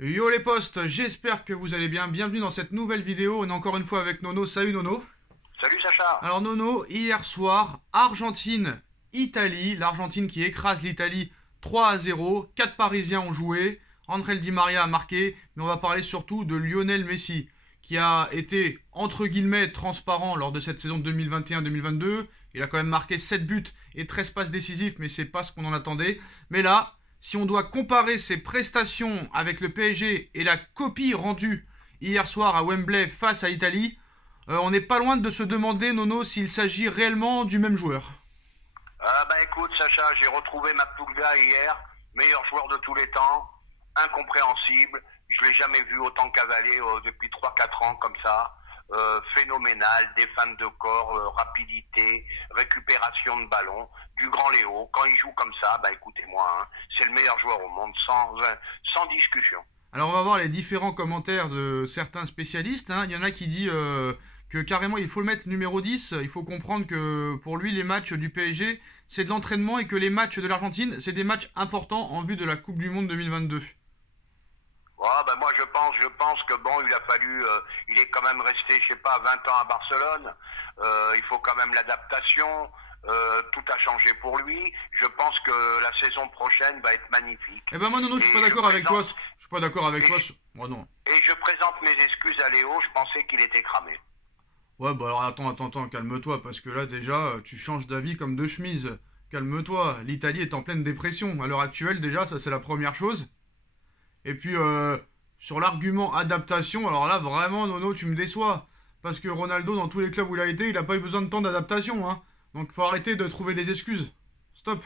Yo les potes, j'espère que vous allez bien. Bienvenue dans cette nouvelle vidéo. On est encore une fois avec Nono. Salut Nono. Salut Sacha. Alors Nono, hier soir, Argentine-Italie. L'Argentine qui écrase l'Italie 3-0. 4 Parisiens ont joué. André Di Maria a marqué. Mais on va parler surtout de Lionel Messi, qui a été, entre guillemets, transparent lors de cette saison 2021-2022. Il a quand même marqué 7 buts et 13 passes décisives, mais c'est pas ce qu'on en attendait. Mais là, si on doit comparer ses prestations avec le PSG et la copie rendue hier soir à Wembley face à l'Italie, on n'est pas loin de se demander, Nono, s'il s'agit réellement du même joueur. Ah bah écoute Sacha, j'ai retrouvé Mapulga hier, meilleur joueur de tous les temps, incompréhensible. Je l'ai jamais vu autant cavaler depuis 3-4 ans comme ça. Phénoménal, défense de corps, rapidité, récupération de ballon, du grand Léo. Quand il joue comme ça, bah écoutez-moi, hein, c'est le meilleur joueur au monde, sans discussion. Alors on va voir les différents commentaires de certains spécialistes. Il y en a qui disent que carrément il faut le mettre numéro 10. Il faut comprendre que pour lui les matchs du PSG c'est de l'entraînement et que les matchs de l'Argentine c'est des matchs importants en vue de la Coupe du Monde 2022. Bah moi je pense que bon, il a fallu, il est quand même resté, je sais pas, 20 ans à Barcelone. Il faut quand même l'adaptation. Tout a changé pour lui. Je pense que la saison prochaine va être magnifique. Eh ben moi Nono, je suis pas d'accord avec toi. Je suis pas d'accord avec toi. Moi non. Et je présente mes excuses à Léo. Je pensais qu'il était cramé. Ouais, bah alors attends, calme-toi, parce que là déjà, tu changes d'avis comme de chemise. Calme-toi, l'Italie est en pleine dépression. À l'heure actuelle déjà, ça c'est la première chose. Et puis, sur l'argument adaptation, alors là vraiment Nono, tu me déçois. Parce que Ronaldo, dans tous les clubs où il a été, il a pas eu besoin de temps d'adaptation, hein. Donc faut arrêter de trouver des excuses. Stop.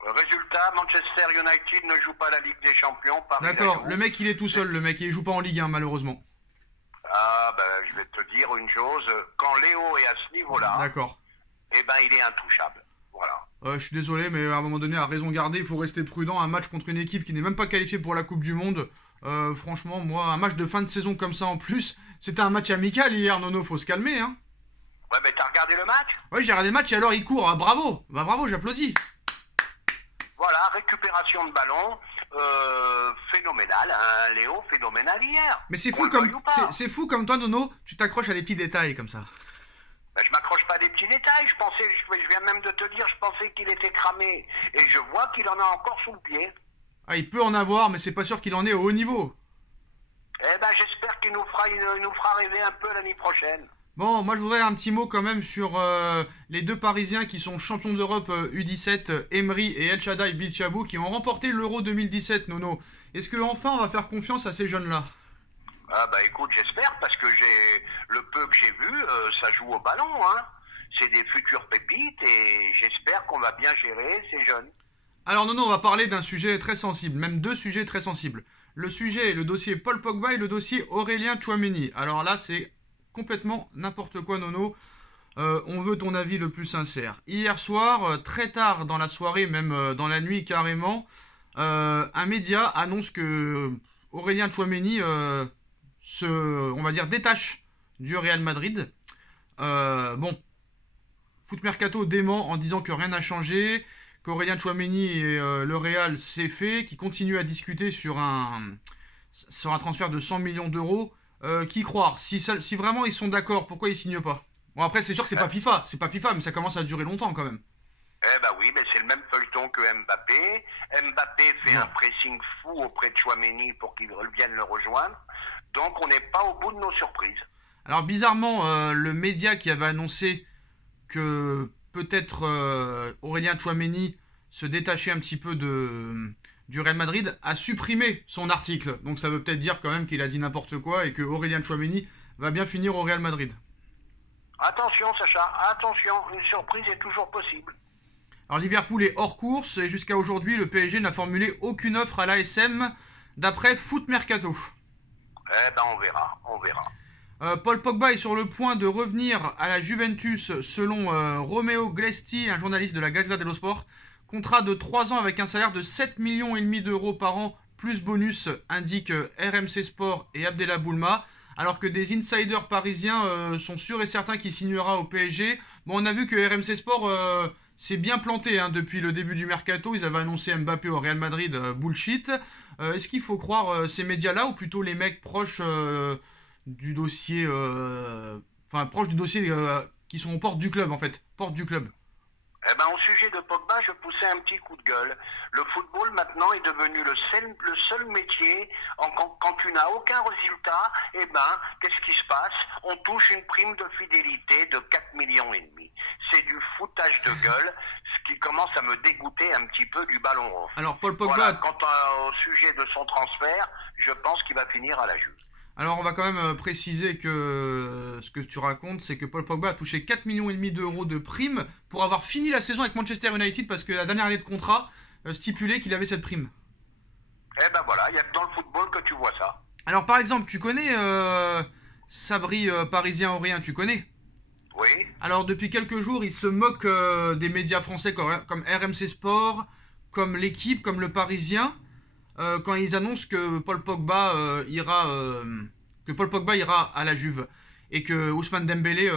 Résultat, Manchester United ne joue pas la Ligue des Champions. D'accord, le mec il est tout seul, le mec il joue pas en Ligue 1 malheureusement. Ah ben je vais te dire une chose, quand Léo est à ce niveau-là, d'accord, eh ben il est intouchable. Voilà. Je suis désolé, mais à un moment donné, à raison garder, il faut rester prudent. Un match contre une équipe qui n'est même pas qualifiée pour la Coupe du Monde, franchement, moi, un match de fin de saison comme ça en plus, c'était un match amical hier, Nono, faut se calmer, hein. Ouais, mais t'as regardé le match? Ouais, j'ai regardé le match et alors il court, ah, bravo, bah bravo, j'applaudis. Voilà, récupération de ballon, phénoménal, hein, Léo, phénoménal hier. Mais c'est fou comme, c'est fou comme toi, Nono, tu t'accroches à des petits détails comme ça. Ben, je m'accroche pas à des petits détails, je viens même de te dire, je pensais qu'il était cramé. Et je vois qu'il en a encore sous le pied. Ah, il peut en avoir, mais c'est pas sûr qu'il en est au haut niveau. Eh ben, j'espère qu'il il nous fera rêver un peu l'année prochaine. Bon, moi je voudrais un petit mot quand même sur les deux Parisiens qui sont champions d'Europe U17, Emery et El Shaddai Bilchabou, qui ont remporté l'Euro 2017, Nono. Est-ce que enfin on va faire confiance à ces jeunes-là? Ah bah écoute, j'espère, parce que le peu que j'ai vu, ça joue au ballon, hein. C'est des futures pépites et j'espère qu'on va bien gérer ces jeunes. Alors Nono, on va parler d'un sujet très sensible, même deux sujets très sensibles. Le dossier Paul Pogba et le dossier Aurélien Tchouaméni. Alors là, c'est complètement n'importe quoi, Nono. On veut ton avis le plus sincère. Hier soir, très tard dans la soirée, même dans la nuit carrément, un média annonce que Aurélien Tchouaméni on va dire, détache du Real Madrid. Bon, Foot Mercato dément en disant que rien n'a changé, qu'Aurélien Tchouaméni et le Real c'est fait, qui continue à discuter sur un transfert de 100 millions d'euros. Qui croire si vraiment ils sont d'accord, pourquoi ils signent pas? Bon après c'est sûr que c'est pas FIFA, mais ça commence à durer longtemps quand même. Eh ben oui, mais c'est le même feuilleton que Mbappé. Mbappé fait un pressing fou auprès de Tchouaméni pour qu'il vienne le rejoindre. Donc on n'est pas au bout de nos surprises. Alors bizarrement, le média qui avait annoncé que peut-être Aurélien Tchouaméni se détachait un petit peu du Real Madrid a supprimé son article. Donc ça veut peut-être dire quand même qu'il a dit n'importe quoi et que Aurélien Tchouaméni va bien finir au Real Madrid. Attention Sacha, attention, une surprise est toujours possible. Alors Liverpool est hors course et jusqu'à aujourd'hui le PSG n'a formulé aucune offre à l'ASM d'après Foot Mercato. Eh ben on verra. Paul Pogba est sur le point de revenir à la Juventus selon Romeo Glesti, un journaliste de la Gazzetta dello Sport. Contrat de 3 ans avec un salaire de 7,5 millions d'euros par an plus bonus, indique RMC Sport et Abdellah Boulma. Alors que des insiders parisiens sont sûrs et certains qu'il signera au PSG. Bon, on a vu que RMC Sport s'est bien planté hein, depuis le début du mercato. Ils avaient annoncé Mbappé au Real Madrid, bullshit. Est-ce qu'il faut croire ces médias-là ou plutôt les mecs proches du dossier, enfin proches du dossier qui sont aux portes du club en fait, porte du club? Eh ben, au sujet de Pogba, je poussais un petit coup de gueule. Le football, maintenant, est devenu le seul métier. Quand tu n'as aucun résultat, eh ben, qu'est-ce qui se passe? On touche une prime de fidélité de 4 millions et demi. C'est du foutage de gueule, ce qui commence à me dégoûter un petit peu du ballon rond. Alors Paul Pogba... Voilà, quant au sujet de son transfert, je pense qu'il va finir à la Juve. Alors on va quand même préciser que ce que tu racontes, c'est que Paul Pogba a touché 4,5 millions d'euros de primes pour avoir fini la saison avec Manchester United parce que la dernière année de contrat stipulait qu'il avait cette prime. Eh ben voilà, il n'y a que dans le football que tu vois ça. Alors par exemple, tu connais Sabri Parisien Aurien, tu connais? Oui. Alors depuis quelques jours, il se moque des médias français comme RMC Sport, comme l'équipe, comme le Parisien. Quand ils annoncent que Paul Pogba ira à la Juve et que Ousmane Dembélé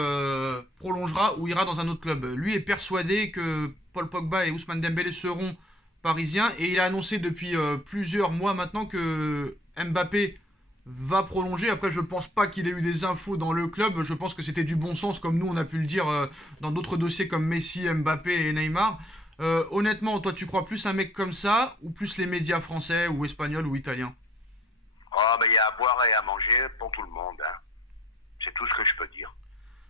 prolongera ou ira dans un autre club. Lui est persuadé que Paul Pogba et Ousmane Dembélé seront parisiens et il a annoncé depuis plusieurs mois maintenant que Mbappé va prolonger. Après, je pense pas qu'il ait eu des infos dans le club. Je pense que c'était du bon sens, comme nous on a pu le dire dans d'autres dossiers comme Messi, Mbappé et Neymar. Honnêtement, toi, tu crois plus un mec comme ça ou plus les médias français ou espagnols ou italiens? Oh, ben il y a à boire et à manger pour tout le monde. Hein. C'est tout ce que je peux dire.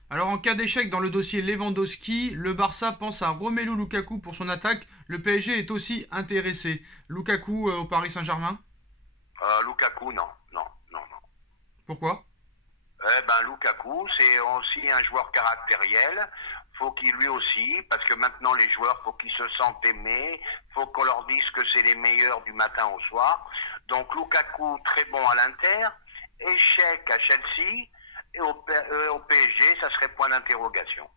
Alors, en cas d'échec dans le dossier Lewandowski, le Barça pense à Romelu Lukaku pour son attaque. Le PSG est aussi intéressé. Lukaku au Paris Saint-Germain? Lukaku, non. Pourquoi? Lukaku, c'est aussi un joueur caractériel. Faut qu'il lui aussi, parce que maintenant les joueurs, faut qu'ils se sentent aimés, faut qu'on leur dise que c'est les meilleurs du matin au soir. Donc Lukaku, très bon à l'Inter, échec à Chelsea, et au PSG, ça serait point d'interrogation.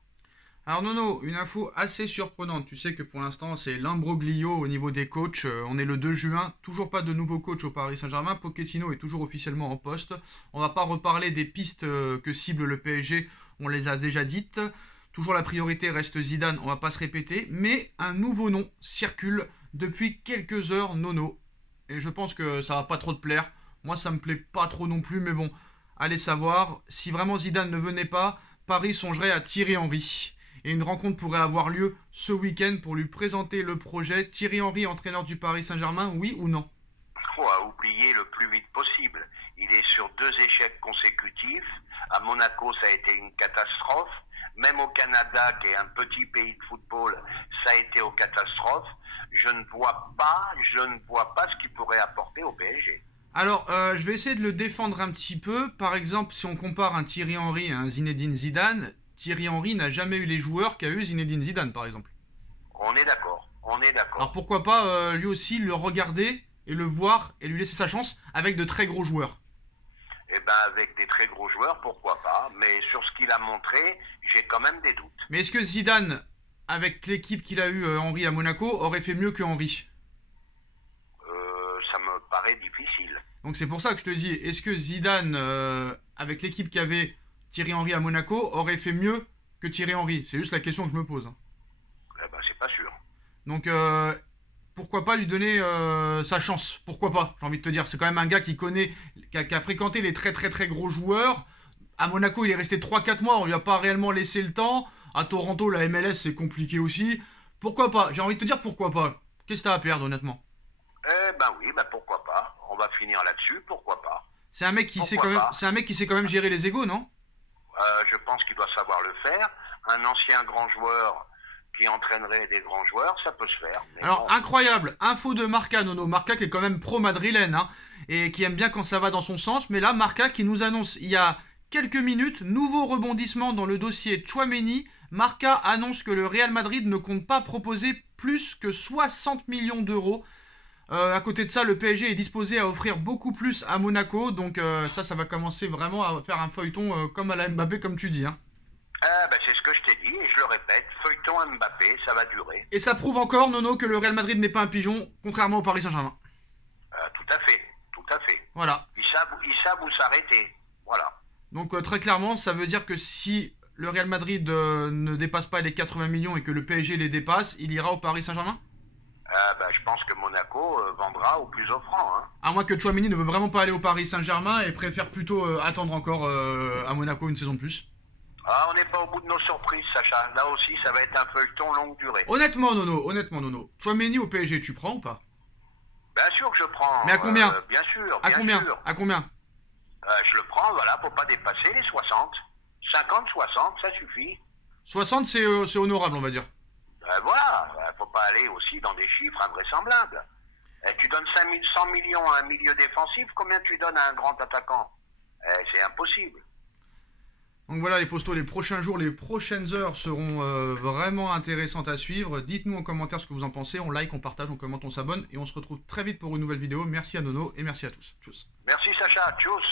Alors Nono, une info assez surprenante. Tu sais que pour l'instant c'est l'imbroglio au niveau des coachs. On est le 2 juin, toujours pas de nouveau coach au Paris Saint-Germain. Pochettino est toujours officiellement en poste. On va pas reparler des pistes que cible le PSG, on les a déjà dites. Toujours la priorité reste Zidane, on va pas se répéter. Mais un nouveau nom circule depuis quelques heures, Nono. Et je pense que ça va pas trop te plaire. Moi ça me plaît pas trop non plus, mais bon. Allez savoir, si vraiment Zidane ne venait pas, Paris songerait à Thierry Henry. Et une rencontre pourrait avoir lieu ce week-end pour lui présenter le projet. Thierry Henry, entraîneur du Paris Saint-Germain, oui ou non? Faut oublier le plus vite possible. Il est sur 2 échecs consécutifs. À Monaco, ça a été une catastrophe. Même au Canada, qui est un petit pays de football, ça a été une catastrophe. Je ne vois pas ce qu'il pourrait apporter au PSG. Alors, je vais essayer de le défendre un petit peu. Par exemple, si on compare un Thierry Henry à un Zinedine Zidane, Thierry Henry n'a jamais eu les joueurs qu'a eu Zinedine Zidane, par exemple. On est d'accord. Alors pourquoi pas lui aussi le regarder et le voir et lui laisser sa chance avec de très gros joueurs? Eh ben, avec des très gros joueurs, pourquoi pas. Mais sur ce qu'il a montré, j'ai quand même des doutes. Mais est-ce que Zidane, avec l'équipe qu'il a eu Henry à Monaco, aurait fait mieux que Henry? Ça me paraît difficile. Donc c'est pour ça que je te dis, est-ce que Zidane, avec l'équipe qu'avait Thierry Henry à Monaco, aurait fait mieux que Thierry Henry? C'est juste la question que je me pose. Eh ben, c'est pas sûr. Donc pourquoi pas lui donner sa chance? Pourquoi pas? J'ai envie de te dire, c'est quand même un gars qui connaît, qui a fréquenté les très très très gros joueurs. À Monaco, il est resté 3-4 mois, on lui a pas réellement laissé le temps. À Toronto, la MLS, c'est compliqué aussi. Pourquoi pas? J'ai envie de te dire pourquoi pas. Qu'est-ce que t'as à perdre, honnêtement? Eh ben oui, pourquoi pas. On va finir là-dessus, pourquoi pas. C'est un mec qui sait quand même gérer les égos, non? Je pense qu'il doit savoir le faire. Un ancien grand joueur qui entraînerait des grands joueurs, ça peut se faire. Alors, bon. Incroyable, info de Marca, Nono. Marca qui est quand même pro-madrilène, hein, et qui aime bien quand ça va dans son sens. Mais là, Marca qui nous annonce, il y a quelques minutes, nouveau rebondissement dans le dossier Tchouaméni. Marca annonce que le Real Madrid ne compte pas proposer plus que 60 millions d'euros. À côté de ça, le PSG est disposé à offrir beaucoup plus à Monaco. Donc ça va commencer vraiment à faire un feuilleton comme à la Mbappé, comme tu dis. Hein. C'est ce que je t'ai dit et je le répète, feuilleton Mbappé, ça va durer. Et ça prouve encore, Nono, que le Real Madrid n'est pas un pigeon, contrairement au Paris Saint-Germain. Tout à fait. Voilà. Ils savent où s'arrêter. Voilà. Donc très clairement, ça veut dire que si le Real Madrid ne dépasse pas les 80 millions et que le PSG les dépasse, il ira au Paris Saint-Germain? Je pense que Monaco vendra au plus offrant. Hein. À moins que Tchouaméni ne veut vraiment pas aller au Paris Saint-Germain et préfère plutôt attendre encore à Monaco une saison de plus. Ah, on n'est pas au bout de nos surprises, Sacha. Là aussi, ça va être un feuilleton longue durée. Honnêtement, Nono. Tchouaméni au PSG, tu prends ou pas? Bien sûr que je prends. Mais à combien? Bien sûr, À bien combien? sûr. À combien? Je le prends, voilà, pour pas dépasser les 60. 50, 60, ça suffit. 60, c'est honorable, on va dire. Voilà, faut pas aller aussi dans des chiffres invraisemblables. Tu donnes 100 millions à un milieu défensif, combien tu donnes à un grand attaquant? C'est impossible. Donc voilà les postos, les prochains jours, les prochaines heures seront vraiment intéressantes à suivre. Dites-nous en commentaire ce que vous en pensez, on like, on partage, on commente, on s'abonne et on se retrouve très vite pour une nouvelle vidéo. Merci à Nono et merci à tous. Tchuss. Merci Sacha, tchuss.